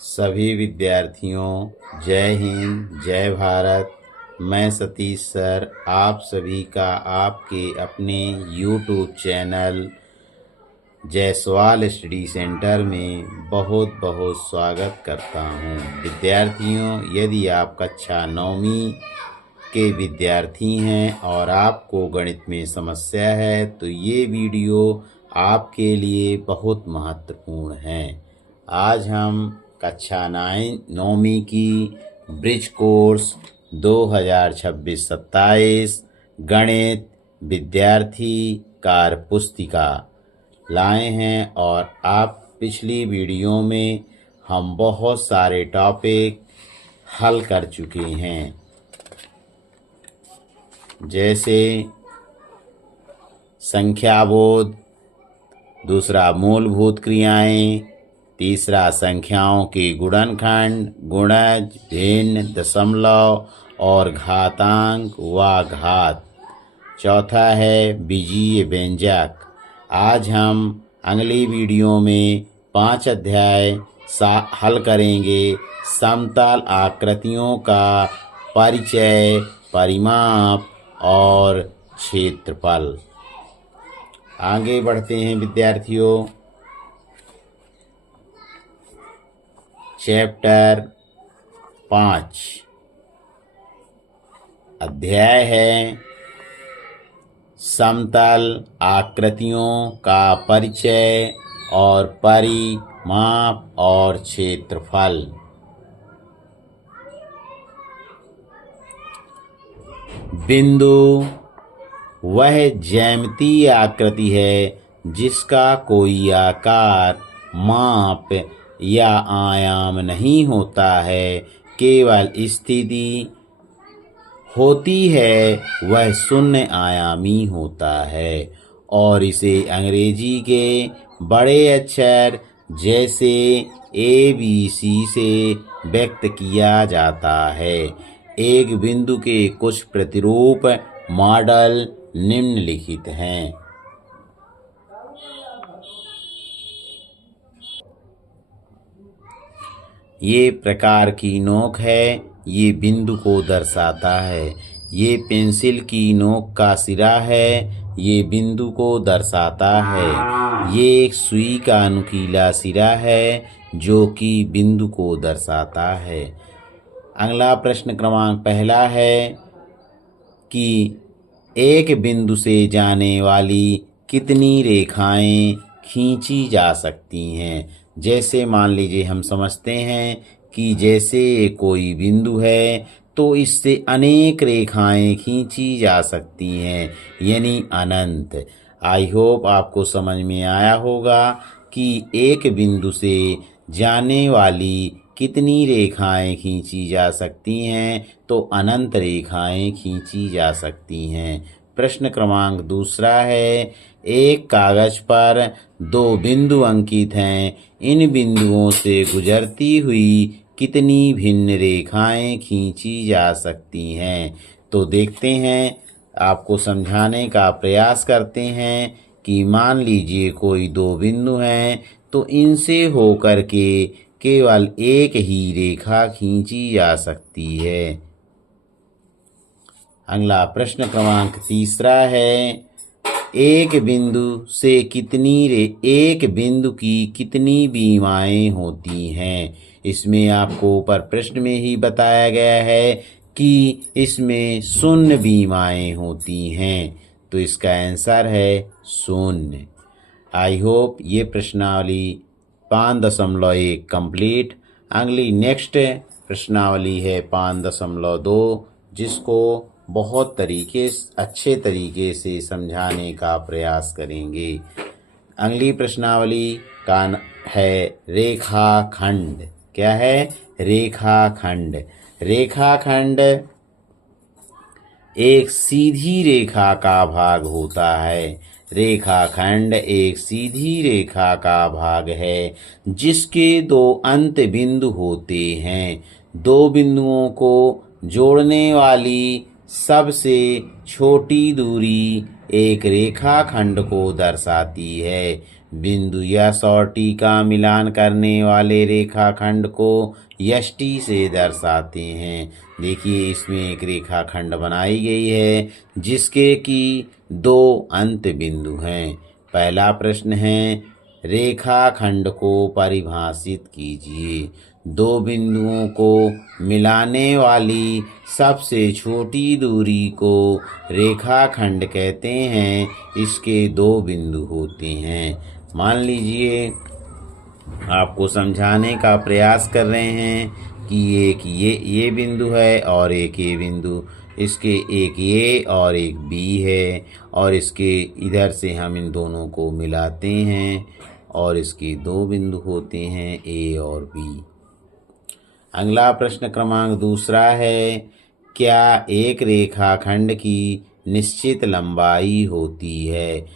सभी विद्यार्थियों जय हिंद जय भारत। मैं सतीश सर आप सभी का आपके अपने YouTube channel Jaiswal study centre में बहुत बहुत स्वागत करता हूं। विद्यार्थियों, यदि आप कक्षा 9वीं के विद्यार्थी हैं और आपको गणित में समस्या है तो ये वीडियो आपके लिए बहुत महत्वपूर्ण है। आज हम कक्षा 9वीं की ब्रिज कोर्स 2026-27 गणित विद्यार्थी कार्य पुस्तिका लाए हैं और आप पिछली वीडियो में हम बहुत सारे टॉपिक हल कर चुके हैं, जैसे संख्याबोध, दूसरा मूलभूत क्रियाएं, तीसरा संख्याओं के गुणनखंड, गुणज, भिन्न, दशमलव और घातांक व घात, चौथा है बीजीय व्यंजक। आज हम अगली वीडियो में 5 अध्याय हल करेंगे। समतल आकृतियों का परिचय, परिमाप और क्षेत्रफल। आगे बढ़ते हैं विद्यार्थियों। चैप्टर 5 अध्याय है समतल आकृतियों का परिचय और परिमाप और क्षेत्रफल। बिंदु वह ज्यामितीय आकृति है जिसका कोई आकार, माप या आयाम नहीं होता है, केवल स्थिति होती है, वह शून्य आयामी होता है और इसे अंग्रेजी के बड़े अक्षर जैसे ABC से व्यक्त किया जाता है। एक बिंदु के कुछ प्रतिरूप मॉडल निम्नलिखित हैं। ये प्रकार की नोक है, ये बिंदु को दर्शाता है। ये पेंसिल की नोक का सिरा है, ये बिंदु को दर्शाता है। ये एक सुई का नुकीला सिरा है जो कि बिंदु को दर्शाता है। अगला प्रश्न क्रमांक पहला है कि एक बिंदु से जाने वाली कितनी रेखाएं खींची जा सकती हैं। जैसे मान लीजिए हम समझते हैं कि जैसे कोई बिंदु है तो इससे अनेक रेखाएं खींची जा सकती हैं, यानी अनंत। आई होप आपको समझ में आया होगा कि एक बिंदु से जाने वाली कितनी रेखाएं खींची जा सकती हैं, तो अनंत रेखाएं खींची जा सकती हैं। प्रश्न क्रमांक दूसरा है, एक कागज पर 2 बिंदु अंकित हैं। इन बिंदुओं से गुजरती हुई कितनी भिन्न रेखाएं खींची जा सकती हैं। तो देखते हैं, आपको समझाने का प्रयास करते हैं कि मान लीजिए कोई 2 बिंदु हैं तो इनसे होकर के केवल एक ही रेखा खींची जा सकती है। अगला प्रश्न क्रमांक तीसरा है, एक बिंदु की कितनी बीमाएं होती हैं। इसमें आपको ऊपर प्रश्न में ही बताया गया है कि इसमें शून्य बीमाएं होती हैं, तो इसका आंसर है शून्य। आई होप ये प्रश्नावली 5.1 कंप्लीट। अगली नेक्स्ट प्रश्नावली है 5.2, जिसको बहुत अच्छे तरीके से समझाने का प्रयास करेंगे। अगली प्रश्नावली का है रेखाखंड। क्या है? रेखाखंड। रेखाखंड एक सीधी रेखा का भाग होता है। रेखाखंड एक सीधी रेखा का भाग है जिसके 2 अंत बिंदु होते हैं। 2 बिंदुओं को जोड़ने वाली सबसे छोटी दूरी एक रेखाखंड को दर्शाती है। बिंदु यश और टी का मिलान करने वाले रेखाखंड को यष्टि से दर्शाते हैं। देखिए इसमें एक रेखाखंड बनाई गई है जिसके कि दो अंत बिंदु हैं। पहला प्रश्न है, रेखाखंड को परिभाषित कीजिए। दो बिंदुओं को मिलाने वाली सबसे छोटी दूरी को रेखाखंड कहते हैं। इसके दो बिंदु होते हैं। मान लीजिए आपको समझाने का प्रयास कर रहे हैं कि एक ये बिंदु है और एक ये बिंदु, इसके एक ये और एक बी है और इसके इधर से हम इन दोनों को मिलाते हैं और इसके दो बिंदु होते हैं ए और बी। अगला प्रश्न क्रमांक दूसरा है, क्या एक रेखाखंड की निश्चित लंबाई होती है?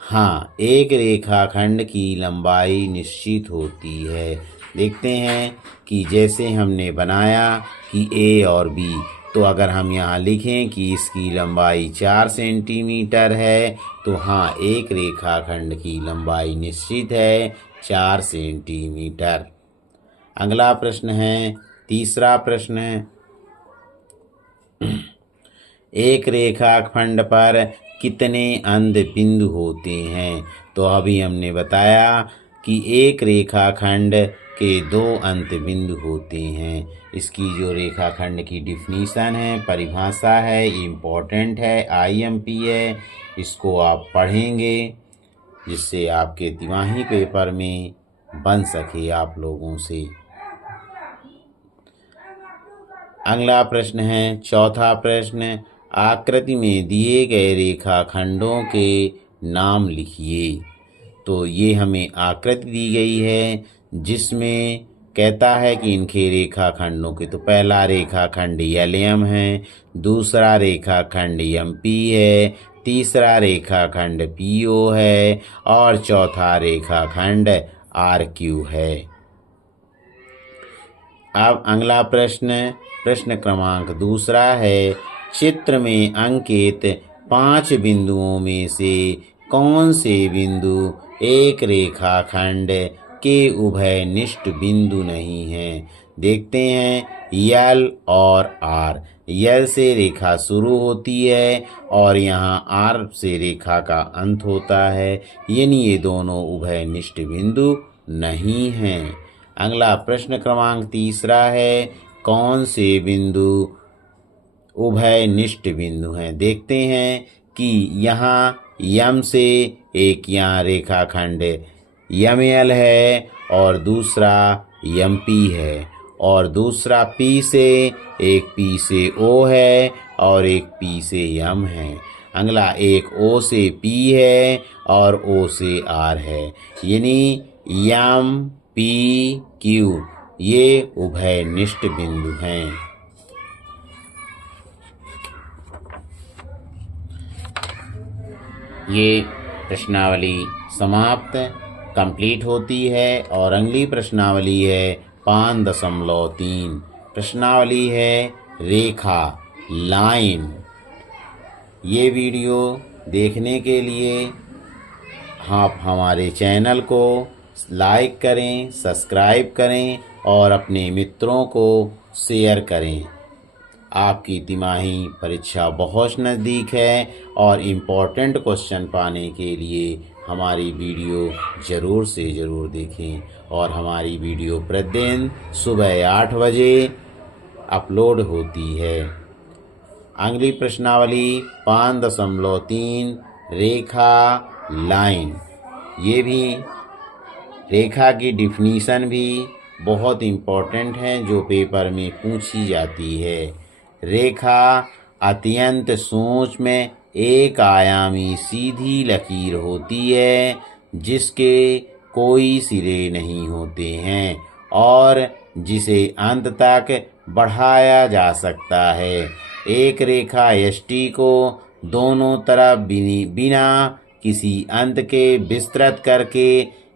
हाँ, एक रेखाखंड की लंबाई निश्चित होती है। देखते हैं कि जैसे हमने बनाया कि ए और बी, तो अगर हम यहाँ लिखें कि इसकी लंबाई 4 सेंटीमीटर है तो हाँ, एक रेखाखंड की लंबाई निश्चित है 4 सेंटीमीटर। अगला प्रश्न है, तीसरा प्रश्न है, एक रेखाखंड पर कितने अंत बिंदु होते हैं? तो अभी हमने बताया कि एक रेखाखंड के दो अंत बिंदु होते हैं। इसकी जो रेखाखंड की डिफिनीशन है, परिभाषा है, इम्पोर्टेंट है, IMP है। इसको आप पढ़ेंगे जिससे आपके तिमाही पेपर में बन सके आप लोगों से। अगला प्रश्न है, चौथा प्रश्न, आकृति में दिए गए रेखाखंडों के नाम लिखिए। तो ये हमें आकृति दी गई है जिसमें कहता है कि इनके रेखाखंडों के, तो पहला रेखाखंड LM है, दूसरा रेखाखंड MP है, तीसरा रेखाखंड PO है और चौथा रेखाखंड RQ है। अब अगला प्रश्न क्रमांक दूसरा है, चित्र में अंकित 5 बिंदुओं में से कौन से बिंदु एक रेखाखंड के उभयनिष्ठ बिंदु नहीं हैं? देखते हैं, L और R। L से रेखा शुरू होती है और यहाँ R से रेखा का अंत होता है, यानी ये दोनों उभयनिष्ठ बिंदु नहीं हैं। अगला प्रश्न क्रमांक तीसरा है, कौन से बिंदु उभयनिष्ठ बिंदु हैं? देखते हैं कि यहाँ M से एक यहाँ रेखाखंड ML है और दूसरा MP है और दूसरा P से एक P से O है और एक P से M है। अगला एक O से P है और O से R है, यानी M P Q ये उभयनिष्ठ बिंदु हैं। ये प्रश्नावली समाप्त कंप्लीट होती है और अगली प्रश्नावली है 5.3। प्रश्नावली है रेखा, लाइन। ये वीडियो देखने के लिए आप हमारे चैनल को लाइक करें, सब्सक्राइब करें और अपने मित्रों को शेयर करें। आपकी तिमाही परीक्षा बहुत नज़दीक है और इम्पोर्टेंट क्वेश्चन पाने के लिए हमारी वीडियो ज़रूर से ज़रूर देखें और हमारी वीडियो प्रतिदिन सुबह 8 बजे अपलोड होती है। अगली प्रश्नावली 5.3 रेखा, लाइन। ये भी रेखा की डिफिनीशन भी बहुत इम्पोर्टेंट है जो पेपर में पूछी जाती है। रेखा अत्यंत सूक्ष्म एक आयामी सीधी लकीर होती है जिसके कोई सिरे नहीं होते हैं और जिसे अंत तक बढ़ाया जा सकता है। एक रेखा यष्टि को दोनों तरफ बिना किसी अंत के विस्तृत करके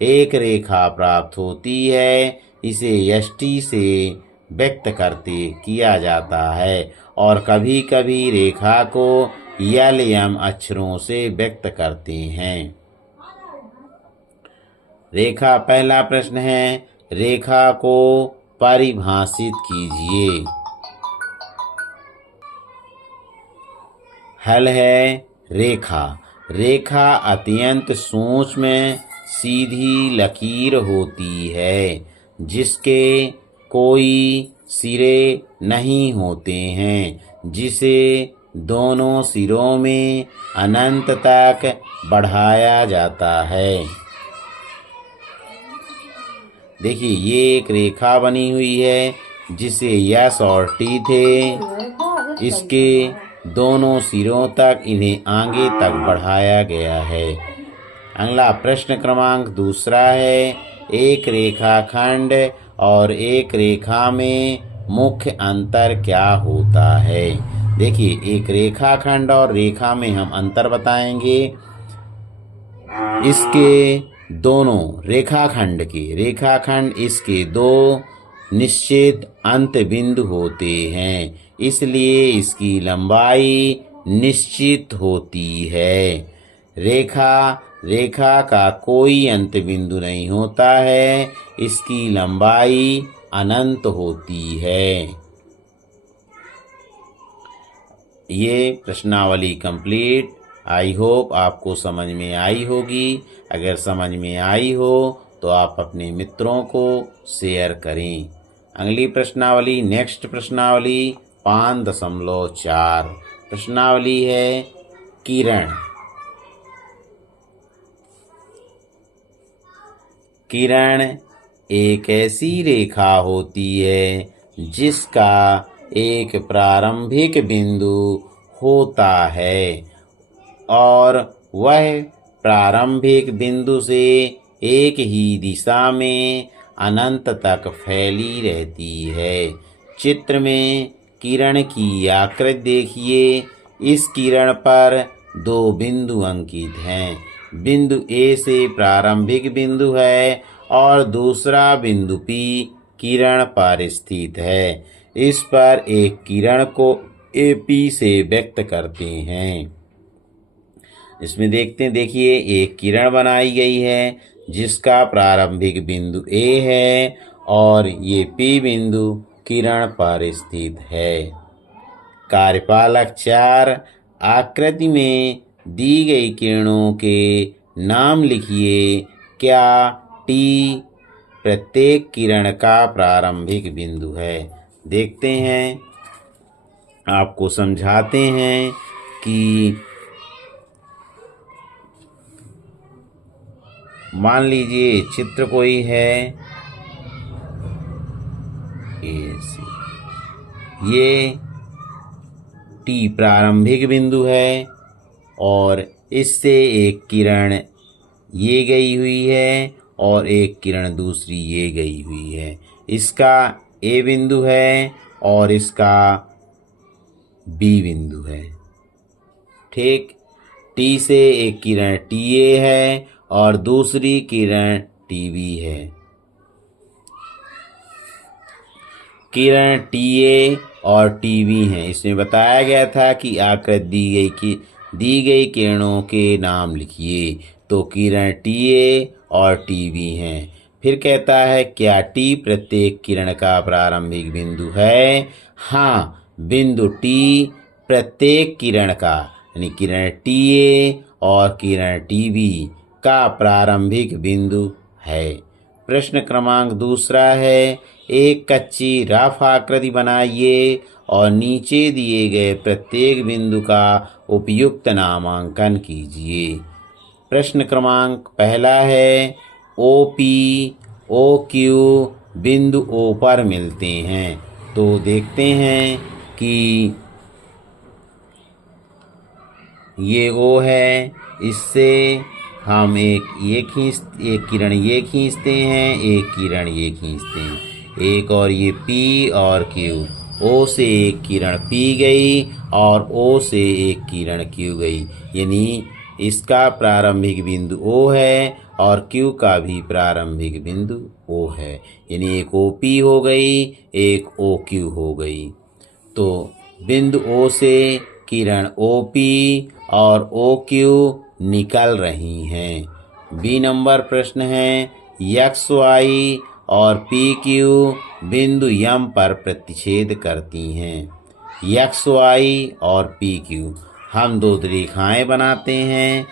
एक रेखा प्राप्त होती है। इसे यष्टि से व्यक्त करते किया जाता है और कभी कभी रेखा को LM अक्षरों से व्यक्त करते हैं। रेखा पहला प्रश्न है, रेखा को परिभाषित कीजिए। हल है रेखा। रेखा अत्यंत सूक्ष्म सीधी लकीर होती है जिसके कोई सिरे नहीं होते हैं, जिसे दोनों सिरों में अनंत तक बढ़ाया जाता है। देखिए ये एक रेखा बनी हुई है जिसे यस और टी थे, इसके दोनों सिरों तक इन्हें आगे तक बढ़ाया गया है। अगला प्रश्न क्रमांक दूसरा है, एक रेखाखंड और एक रेखा में मुख्य अंतर क्या होता है। देखिए एक रेखाखंड और रेखा में हम अंतर बताएंगे। इसके दोनों रेखाखंड इसके दो निश्चित अंत बिंदु होते हैं, इसलिए इसकी लंबाई निश्चित होती है। रेखा का कोई अंत बिंदु नहीं होता है, इसकी लंबाई अनंत होती है। ये प्रश्नावली कंप्लीट। आई होप आपको समझ में आई होगी। अगर समझ में आई हो तो आप अपने मित्रों को शेयर करें। अगली प्रश्नावली, नेक्स्ट प्रश्नावली 5.4 प्रश्नावली है किरण। किरण एक ऐसी रेखा होती है जिसका एक प्रारंभिक बिंदु होता है और वह प्रारंभिक बिंदु से एक ही दिशा में अनंत तक फैली रहती है। चित्र में किरण की आकृति देखिए। इस किरण पर दो बिंदु अंकित हैं। बिंदु ए से प्रारंभिक बिंदु है और दूसरा बिंदु पी किरण पर स्थित है। इस पर एक किरण को एपी से व्यक्त करते हैं। इसमें देखिए एक किरण बनाई गई है जिसका प्रारंभिक बिंदु ए है और ये पी बिंदु किरण पर स्थित है। कार्यपालक 4, आकृति में दी गई किरणों के नाम लिखिए। क्या टी प्रत्येक किरण का प्रारंभिक बिंदु है? देखते हैं, आपको समझाते हैं कि मान लीजिए चित्र कोई है, ये टी प्रारंभिक बिंदु है और इससे एक किरण ये गई हुई है और एक किरण दूसरी ये गई हुई है। इसका ए बिंदु है और इसका बी बिंदु है। ठीक, टी से एक किरण टी ए है और दूसरी किरण टी बी है। किरण टी ए और टी बी हैं। इसमें बताया गया था कि आकृति दी गई किरणों के नाम लिखिए, तो किरण टी ए और टी बी हैं। फिर कहता है क्या टी प्रत्येक किरण का प्रारंभिक बिंदु है? हाँ, बिंदु टी प्रत्येक किरण का यानी किरण टी ए और किरण टी बी का प्रारंभिक बिंदु है। प्रश्न क्रमांक दूसरा है, एक कच्ची रफ आकृति बनाइए और नीचे दिए गए प्रत्येक बिंदु का उपयुक्त नामांकन कीजिए। प्रश्न क्रमांक पहला है, ओ पी ओ क्यू बिंदु ओ पर मिलते हैं। तो देखते हैं कि ये ओ है, इससे हम एक किरण ये खींचते हैं, एक किरण ये खींचते हैं, एक और ये पी और क्यू। ओ से एक किरण पी गई और ओ से एक किरण क्यू गई, यानी इसका प्रारंभिक बिंदु ओ है और क्यू का भी प्रारंभिक बिंदु ओ है, यानी एक ओ पी हो गई, एक ओ क्यू हो गई। तो बिंदु ओ से किरण ओ पी और ओ क्यू निकल रही हैं। बी नंबर प्रश्न है, एक्स वाई और पी क्यू बिंदु यम पर प्रतिच्छेद करती हैं। एक्स वाई और पी क्यू हम दो रेखाएं बनाते हैं,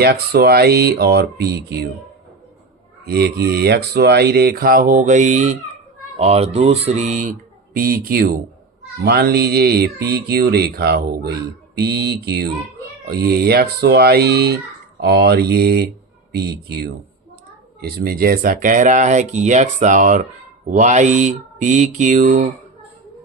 एक्स वाई और पी क्यू। एक ये एक्स वाई रेखा हो गई और दूसरी पी क्यू। मान लीजिए ये पी क्यू रेखा हो गई, पी क्यू, और ये एक्स वाई और ये पी क्यू। इसमें जैसा कह रहा है कि एक्स और वाई पी क्यू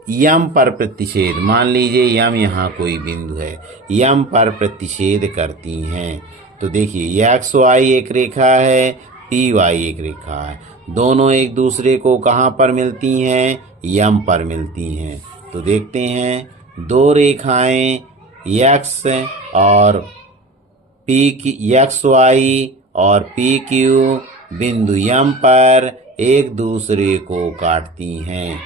यम पर प्रतिच्छेद, मान लीजिए यम यहाँ कोई बिंदु है, यम पर प्रतिच्छेद करती हैं। तो देखिए एक्स वाई एक रेखा है, पी वाई एक रेखा है, दोनों एक दूसरे को कहाँ पर मिलती हैं? यम पर मिलती हैं। तो देखते हैं दो रेखाएं एक्स और एक्स वाई और पी क्यू बिंदु यम पर एक दूसरे को काटती हैं।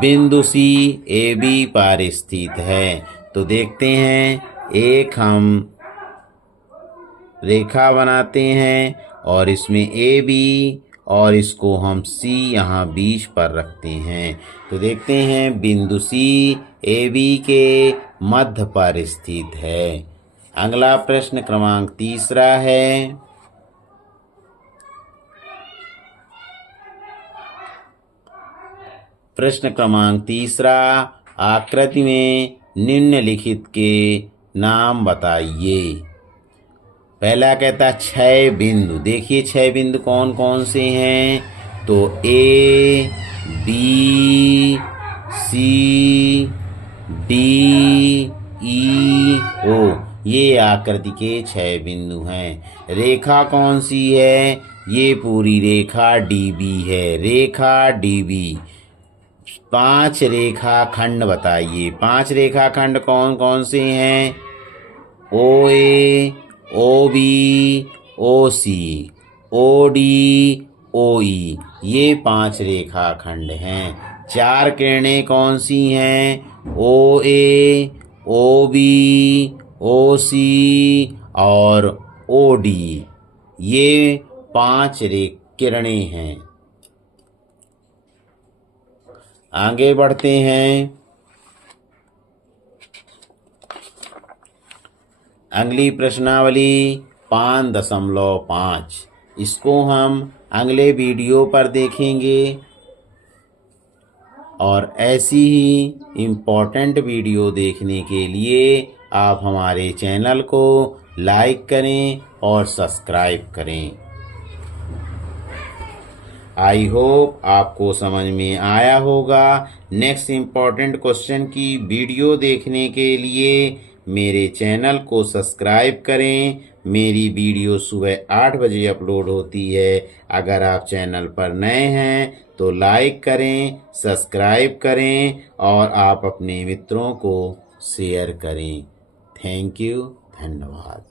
बिंदु सी ए बी पर स्थित है। तो देखते हैं एक हम रेखा बनाते हैं और इसमें ए बी और इसको हम सी यहाँ बीच पर रखते हैं। तो देखते हैं बिंदु सी ए बी के मध्य पर स्थित है। अगला प्रश्न क्रमांक 3 है। प्रश्न क्रमांक 3 आकृति में निम्नलिखित के नाम बताइए। पहला कहता 6 बिंदु। देखिए 6 बिंदु कौन कौन से हैं? तो A B C D E ओ, ये आकृति के 6 बिंदु हैं। रेखा कौन सी है? ये पूरी रेखा डीबी है, रेखा डीबी। 5 रेखा खंड बताइए। 5 रेखा खंड कौन कौन से हैं? ओ ए, ओ बी, ओ सी, ओ डी, ओ ई, ये 5 रेखा खंड हैं। 4 किरणें कौन सी हैं? ओ ए, ओ बी, ओ सी और ओ डी, ये 5 किरणें हैं। आगे बढ़ते हैं। अगली प्रश्नावली 5.5, इसको हम अगले वीडियो पर देखेंगे और ऐसी ही इम्पोर्टेंट वीडियो देखने के लिए आप हमारे चैनल को लाइक करें और सब्सक्राइब करें। आई होप आपको समझ में आया होगा। नेक्स्ट इम्पॉर्टेंट क्वेश्चन की वीडियो देखने के लिए मेरे चैनल को सब्सक्राइब करें। मेरी वीडियो सुबह 8 बजे अपलोड होती है। अगर आप चैनल पर नए हैं तो लाइक करें, सब्सक्राइब करें और आप अपने मित्रों को शेयर करें। थैंक यू, धन्यवाद।